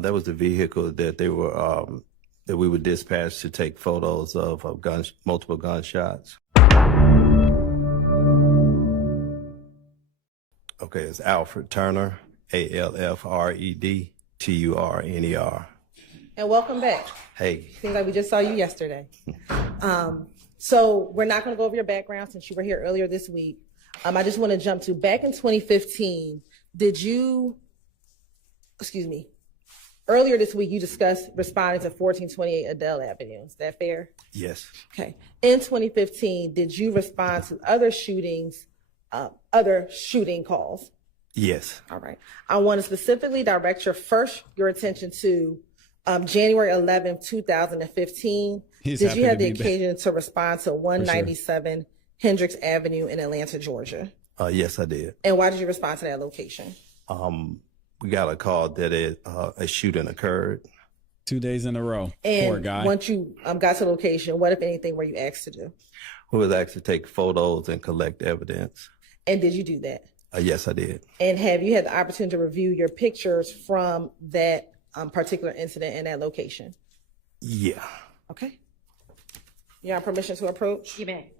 That was the vehicle that they were that we were dispatched to take photos of multiple gunshots. Okay, it's Alfred Turner, ALFRED TURNER. And welcome back. Hey. Seems like we just saw you yesterday. So we're not going to go over your background since you were here earlier this week. I just want to jump to back in 2015. Earlier this week, you discussed responding to 1428 Adele Avenue. Is that fair? Yes. Okay. In 2015, did you respond to other shooting calls? Yes. All right. I want to specifically direct your attention to January 11, 2015. Did you have the occasion to respond to 197 Hendricks Avenue in Atlanta, Georgia? Yes, I did. And why did you respond to that location? We got a call that a shooting occurred. 2 days in a row. And poor guy. Once you got to the location, what, if anything, were you asked to do? We was asked to take photos and collect evidence. And did you do that? Yes, I did. And have you had the opportunity to review your pictures from that particular incident in that location? Yeah. Okay. You have permission to approach? You may.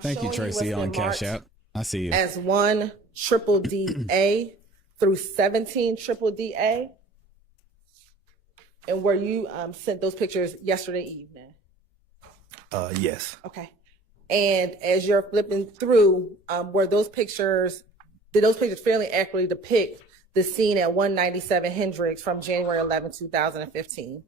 Thank you, Tracy, on Cash App. I see you. As 1 triple DA through 17 triple DA. And were you sent those pictures yesterday evening? Yes. Okay. And as you're flipping through, did those pictures fairly accurately depict the scene at 197 Hendricks from January 11, 2015?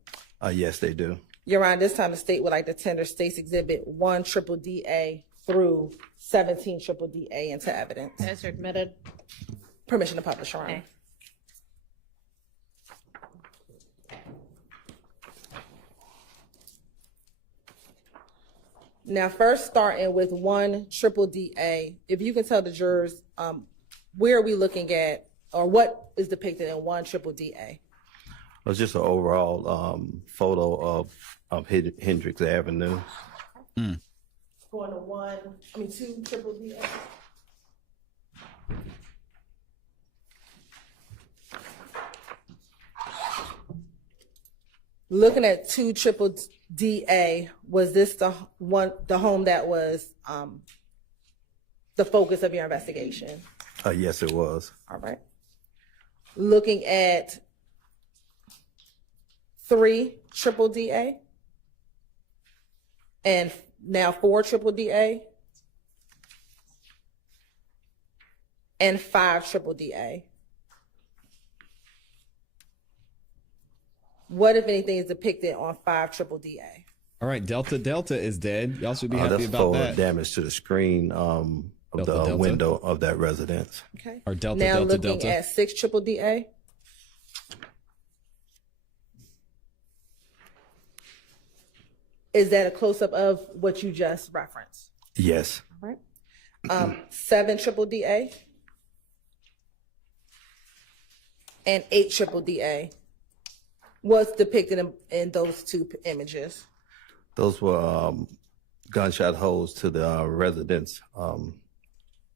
Yes, they do. Your Honor, this time the state would like to tender State's Exhibit 1 triple DA through 17 triple DA into evidence. Those are admitted. Permission to publish, Your Honor. Okay. Now, first starting with 1 triple DA, if you can tell the jurors, where are we looking at, or what is depicted in 1 triple DA? It was just an overall photo of Hendricks Avenue. Going to 2 triple DA. Looking at 2 triple DA, was this the home that was the focus of your investigation? Yes, it was. All right. Looking at 3 triple DA and now 4 triple DA and 5 triple DA. What, if anything, is depicted on 5 triple DA? All right, Delta is dead. Y'all should be happy that's about for that. damage to the screen of the window of that residence. Okay. Or Delta, now Delta, looking at 6 triple DA. Is that a close-up of what you just referenced? Yes. All right. 7 triple DA and 8 triple DA. What's depicted in those 2 images? Those were gunshot holes to the residence,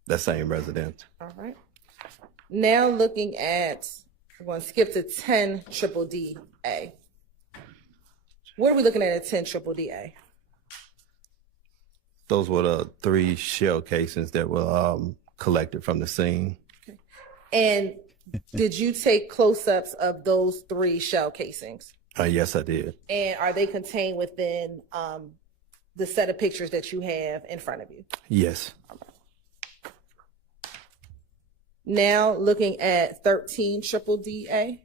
that same residence. All right. Now looking at, we're going to skip to 10 triple DA. What are we looking at 10 triple DA? Those were the 3 shell casings that were collected from the scene. Okay. And did you take close-ups of those 3 shell casings? Yes, I did. And are they contained within the set of pictures that you have in front of you? Yes. Now looking at 13 triple DA.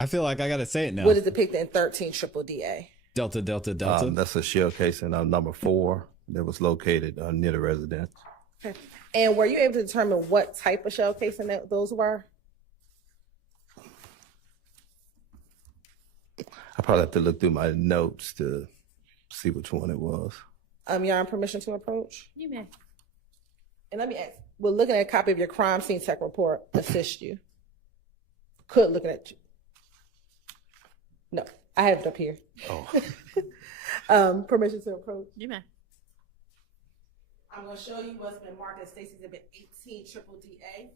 I feel like I got to say it now. What is depicted in 13 triple DA? Delta. That's a shell casing number 4 that was located near the residence. Okay. And were you able to determine what type of shell casing those were? I probably have to look through my notes to see which one it was. Your Honor, permission to approach? You may. And let me ask, will looking at a copy of your crime scene tech report assist you? Could looking at No, I have it up here. Oh. Permission to approach. You may. I'm going to show you what's been marked as Stacy's Exhibit 18 Triple DA.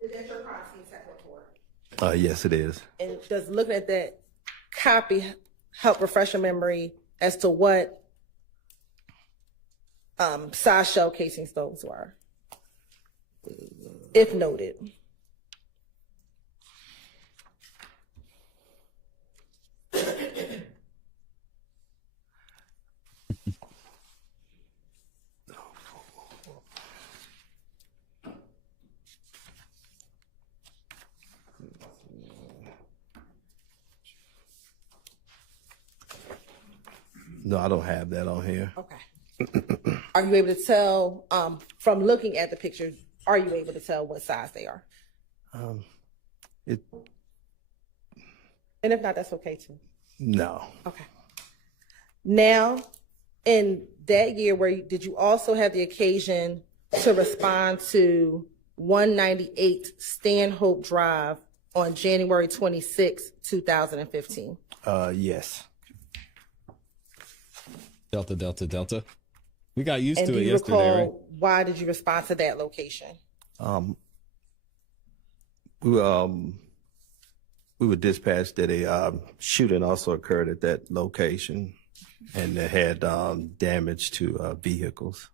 Is that your crime scene tech report? Yes, it is. And does looking at that copy help refresh your memory as to what size shell casing stoves were, if noted? No, I don't have that on here. Okay. Are you able to tell, from looking at the pictures, are you able to tell what size they are? It And if not, that's okay too. no. Okay. Now, in that year, did you also have the occasion to respond to 198 Stanhope Drive on January 26, 2015? Yes. Delta. We got used And to do it you yesterday, recall right? why did you respond to that location? We were dispatched that a shooting also occurred at that location, and it had damage to vehicles.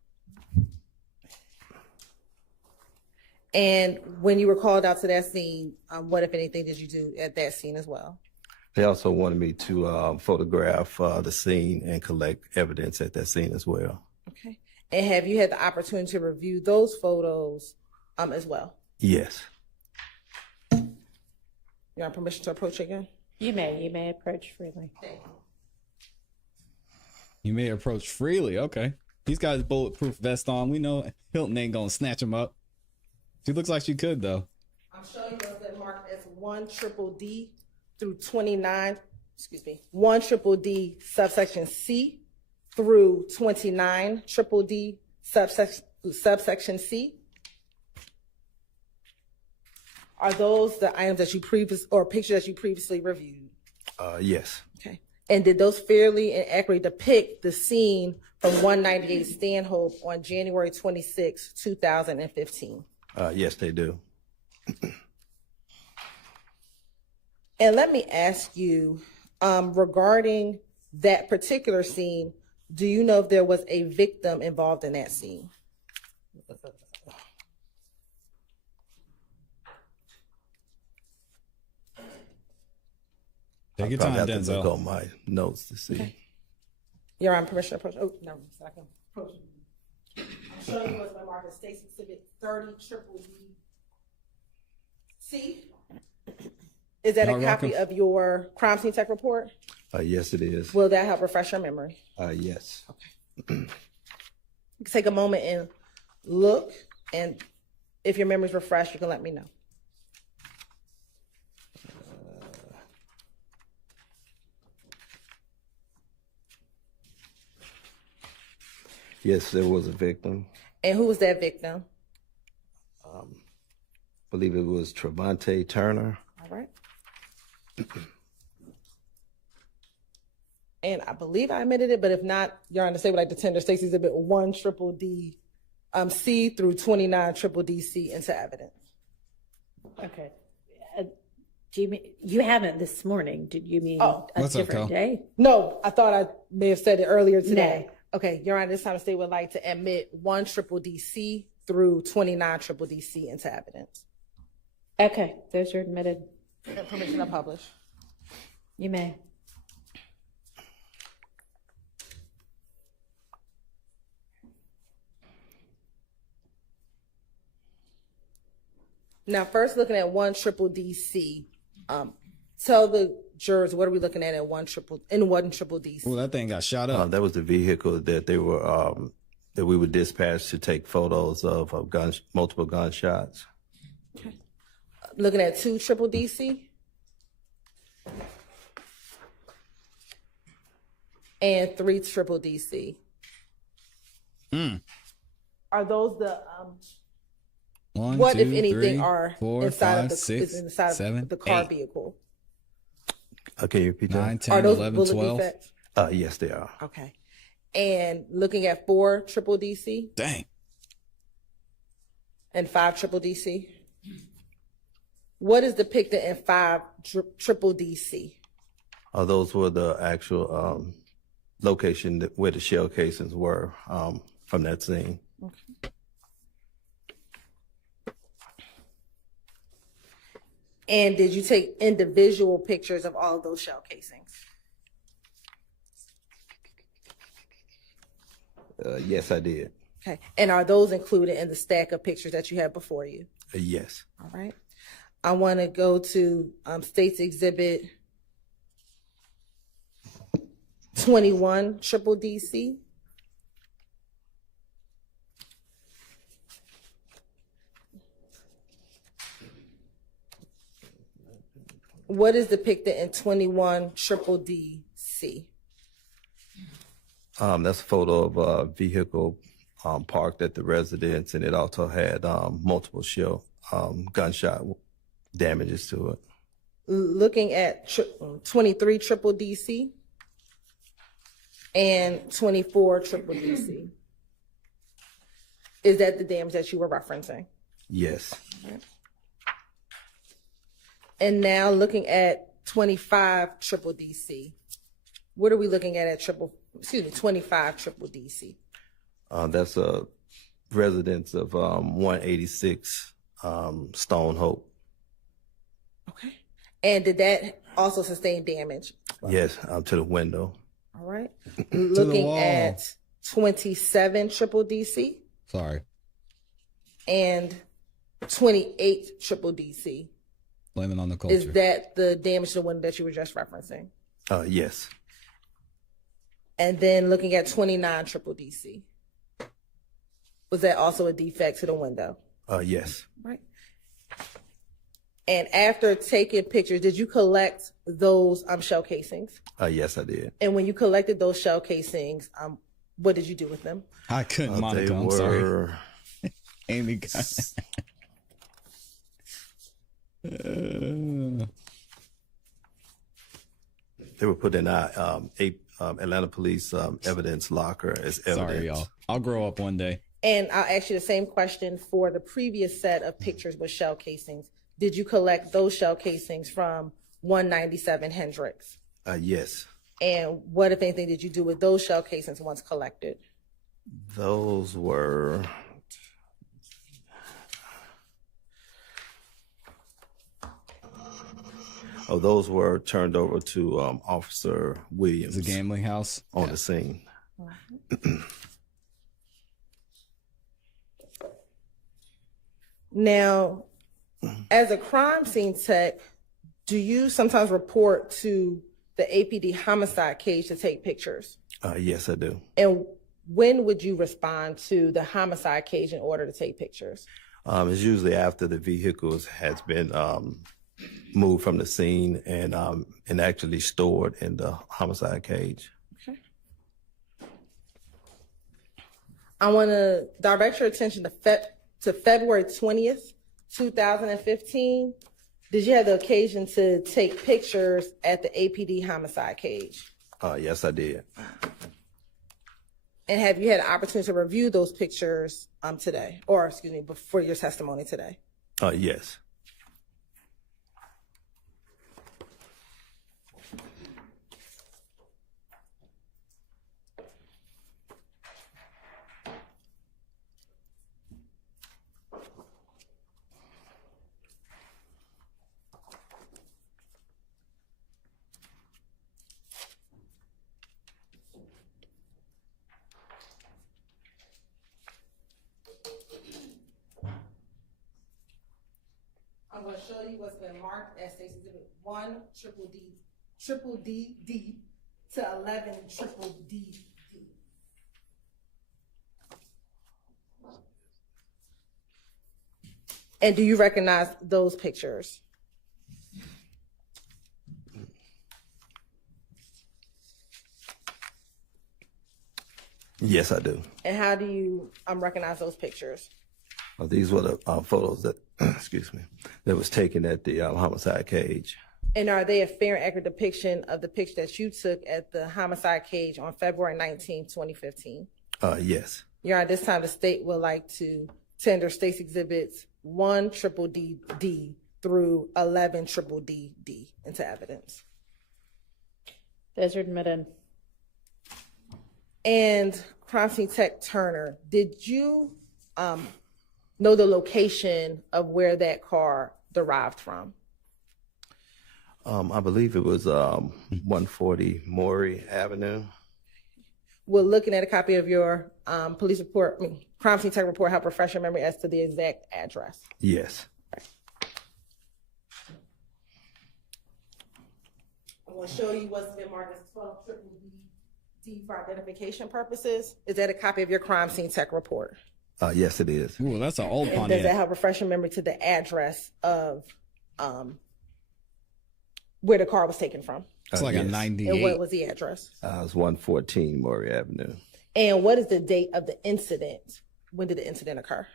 And when you were called out to that scene, what, if anything, did you do at that scene as well? They also wanted me to photograph the scene and collect evidence at that scene as well. Okay. And have you had the opportunity to review those photos as well? Yes. You want permission to approach again? You may approach freely. You may approach freely. Okay. He's got his bulletproof vest on. We know Hilton ain't gonna snatch him up. She looks like she could though. I'm showing you what's been marked as 1 triple D through 29, 1 triple D subsection C through 29 triple D subsection C. Are those the items that you pictures that you previously reviewed? Yes. Okay. And did those fairly and accurately depict the scene from 198 Stanhope on January 26, 2015? Yes, they do. And let me ask you, regarding that particular scene, do you know if there was a victim involved in that scene? Take your I time, have to look Denzel. on my notes to see. Okay. You're on permission to approach. Oh, no, so I can approach. I'm showing you what's been marked as Stacy Exhibit 30 triple D C. Is that a copy of your crime scene tech report? Yes, it is. Will that help refresh your memory? Yes. Okay. You can take a moment and look, and if your memory's refreshed, you can let me know. Yes, there was a victim. And who was that victim? I believe it was Trevante Turner. All right. And I believe I admitted it, but if not, Your Honor, say what like the tender Stacy's Exhibit 1 triple D C through 29 triple D C into evidence. Okay. Do you mean, you haven't this morning? Did you mean a What's up, different Cal? day? No, I thought I may have said it earlier today. Okay, Your Honor, this time the state would like to admit 1 triple D C through 29 triple D C into evidence. Okay, those are admitted. And permission to publish. You may. Now, first looking at 1 triple D C, tell the jurors what are we looking at 1 triple D C. Oh, that thing got shot up. That was the vehicle that they were that we were dispatched to take photos of multiple gunshots. Okay. Looking at 2 triple D C. And 3 triple D C. Are those the One, what, two, if anything, three, are four, inside five, of the six, is inside seven, of the car 8. vehicle? Can you repeat 9, that? 10, Are those 11, bullet 12. defects? Yes, they are. Okay. And looking at 4 triple DC Dang. and 5 triple DC, what is depicted in 5 triple DC? Those were the actual location where the shell casings were from that scene. Okay. And did you take individual pictures of all of those shell casings? Yes, I did. Okay. And are those included in the stack of pictures that you have before you? Yes. All right. I want to go to State's Exhibit 21 triple DC. What is depicted in 21 triple DC? That's a photo of a vehicle parked at the residence, and it also had multiple shell gunshot damages to it. Looking at 23 triple DC and 24 triple DC. Is that the damage that you were referencing? Yes. And now looking at 25 triple DC. What are we looking at 25 triple DC? That's a residence of 186 Stanhope. Okay. And did that also sustain damage? Yes, to the window. All right. the Looking wall. at 27 triple DC Sorry. and 28 triple DC. Blame it on the culture. Is that the damage to the window that you were just referencing? Yes. And then looking at 29 triple DC. Was that also a defect to the window? Yes. Right. And after taking pictures, did you collect those shell casings? Yes, I did. And when you collected those shell casings, what did you do with them? I couldn't, They Monica. I'm sorry. were Amy got they were put in our Atlanta Police evidence locker as evidence. Sorry, y'all. I'll grow up one day. And I'll ask you the same question for the previous set of pictures with shell casings. Did you collect those shell casings from 197 Hendricks? Yes. And what, if anything, did you do with those shell casings once collected? Those were those were turned over to Officer Williams It's a gambling house. on the scene. Now, as a crime scene tech, do you sometimes report to the APD homicide cage to take pictures? Yes, I do. And when would you respond to the homicide cage in order to take pictures? It's usually after the vehicle has been moved from the scene and actually stored in the homicide cage. Okay. I want to direct your attention to February 20th, 2015. Did you have the occasion to take pictures at the APD homicide cage? Yes, I did. And have you had an opportunity to review those pictures today, or excuse me, before your testimony today? Yes. I'm going to show you what's been marked as State's Exhibit 1 triple D to 11 triple D. And do you recognize those pictures? Yes, I do. And how do you recognize those pictures? These were the photos that, excuse me, that was taken at the homicide cage. And are they a fair and accurate depiction of the picture that you took at the homicide cage on February 19, 2015? Yes. Your Honor, this time the state would like to tender state's exhibits 1 triple D through 11 triple D into evidence. Those are admitted. And crime scene tech Turner, did you know the location of where that car derived from? I believe it was 140 Maury Avenue. Will looking at a copy of your police report, crime scene tech report, help refresh your memory as to the exact address? Yes. I'm going to show you what's been marked as 12 triple D for identification purposes. Is that a copy of your crime scene tech report? Yes, it is. Ooh, that's an old And does Pontiac. that help refresh your memory to the address of where the car was taken from? It's like a yes. And 98. what was the address? It was 114 Maury Avenue. And what is the date of the incident? When did the incident occur?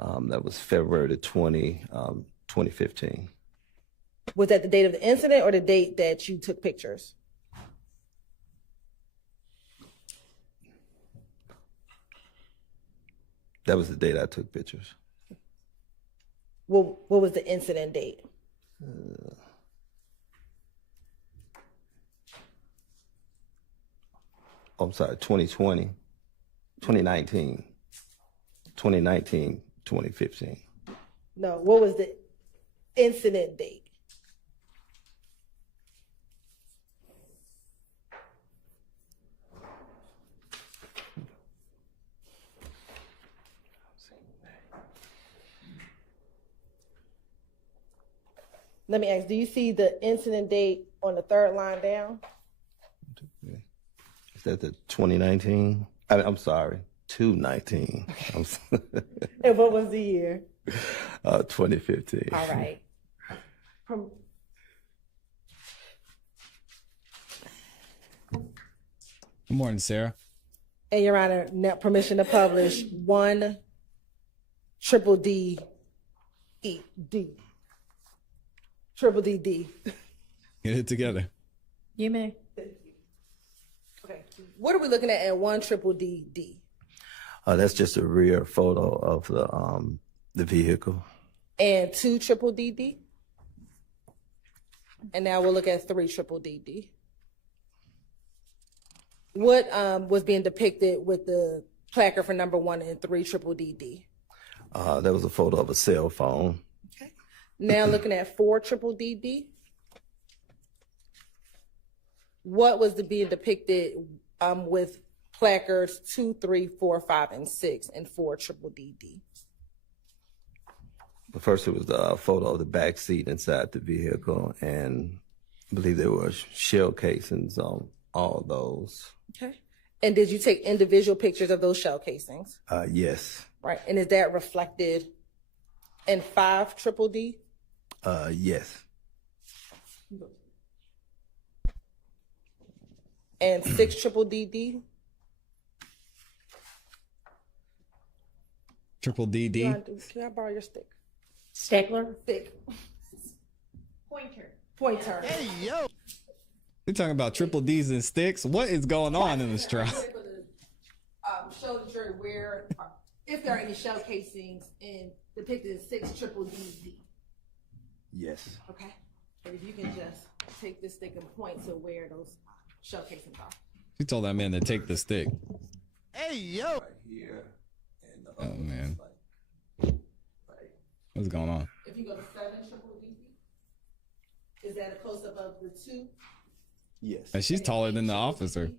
That was February 20, 2015. Was that the date of the incident or the date that you took pictures? That was the date I took pictures. What was the incident date? I'm sorry, 2020, 2019, 2019, 2015. No, what was the incident date? Let me ask, do you see the incident date on the third line down? Is that the 2019? I'm sorry, 219. And what was the year? 2015. All right. Good morning, Sarah. And Your Honor, now permission to publish 1 triple D triple D. Get it together. You may. Okay. What are we looking at 1 triple D? That's just a rear photo of the vehicle. And 2 triple D? And now we'll look at 3 triple D. What was being depicted with the placard for number 1 and 3 triple D? That was a photo of a cell phone. Okay. Now looking at 4 triple D. What was being depicted with placards 2, 3, 4, 5, and 6 and 4 triple D? But first, it was the photo of the back seat inside the vehicle, and I believe there were shell casings on all those. Okay. And did you take individual pictures of those shell casings? Yes. Right. And is that reflected in 5 triple D? Yes. And 6 triple D? Triple DD. Can I borrow your stick? Stapler? Stick. Pointer. Hey. We're talking about triple D's and sticks. What is going on in this trial? Show the jury where, if there are any shell casings depicted in 6 triple D. Yes. Okay. And if you can just take this stick and point to where those shell casings are. She told that man to take the stick. Right here. And the Oh, man. right. What's going on? If you go to 7 triple D, is that a close up of the 2? Yes. And she's taller than the officer.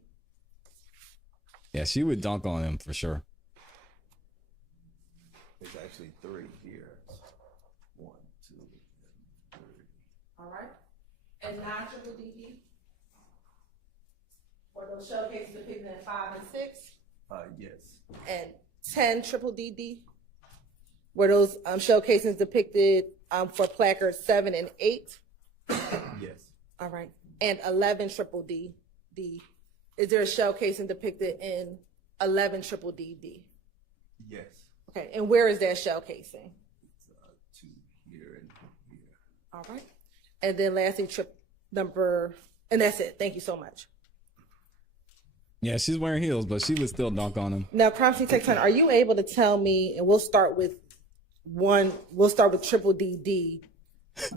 Yeah, she would dunk on him for sure. There's actually 3 here. 1, 2, 3. All right. And 9 triple D? Or those shell cases depicted in 5 and 6? Yes. And 10 triple D? Were those shell casings depicted for placards 7 and 8? Yes. All right. And 11 triple D. Is there a shell casing depicted in 11 triple D? Yes. Okay. And where is that shell casing? It's 2 here and here. All right. And then lastly, trip number, and that's it. Thank you so much. Yeah, she's wearing heels, but she would still dunk on him. Now, crime scene tech time, are you able to tell me, and we'll start with triple DD,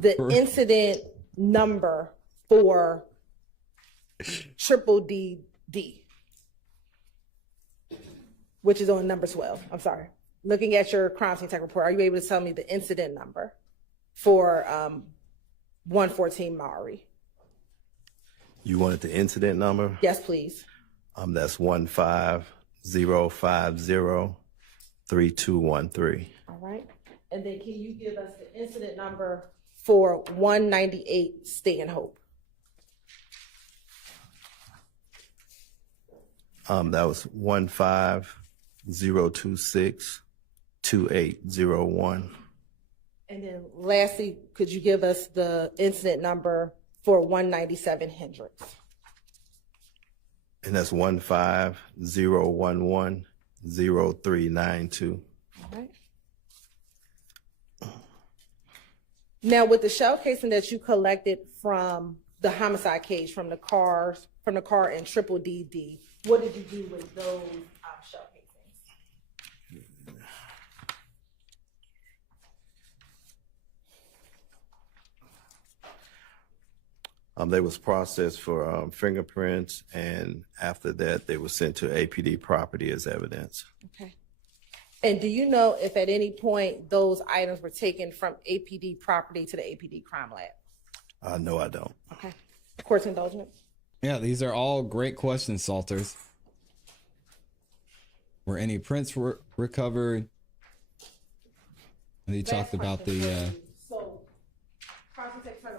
the incident number for triple DD, which is on number 12. I'm sorry. Looking at your crime scene tech report, are you able to tell me the incident number for 114 Maury? You wanted the incident number? Yes, please. That's 150503213. All right. And then can you give us the incident number for 198 Stanhope? That was 150262801. And then lastly, could you give us the incident number for 197 Hendricks? And that's 150110392. All right. Now, with the shell casing that you collected from the homicide cage, from the car in triple DD, what did you do with those shell casings? They was processed for fingerprints, and after that, they were sent to APD property as evidence. Okay. And do you know if at any point those items were taken from APD property to the APD crime lab? No, I don't. Okay. Court's indulgence. Yeah, these are all great questions, Salters. Were any prints recovered? And he talked about the... So,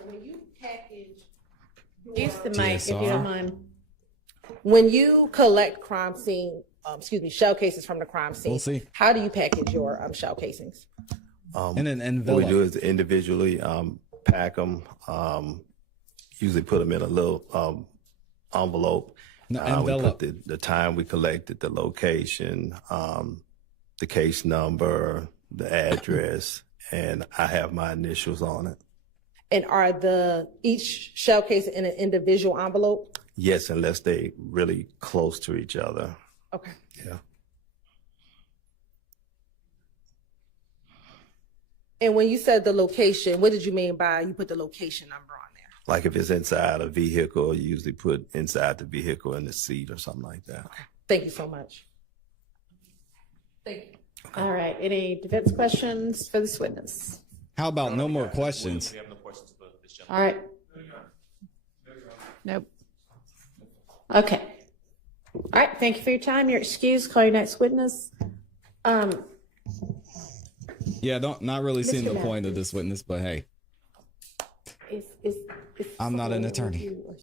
when you package... Use the mic if you don't mind. When you collect crime scene, shell cases from the crime scene, We'll see. How do you package your shell casings? In an envelope. What we do is individually pack them, usually put them in a little envelope. We envelope. put the time we collected, the location, the case number, the address, and I have my initials on it. And are each shell case in an individual envelope? Yes, unless they really close to each other. Okay. Yeah. And when you said the location, what did you mean by you put the location number on there? Like if it's inside a vehicle, you usually put inside the vehicle in the seat or something like that. Okay. Thank you so much. Thank you. All right. Any defense questions for this witness? How about no more questions? We have no questions for this All gentleman. right. Nope. Okay. All right. Thank you for your time. You're excused. Call your next witness. Yeah, not really seeing the Mr. point of this witness, but hey, Is I'm not an someone attorney. with you or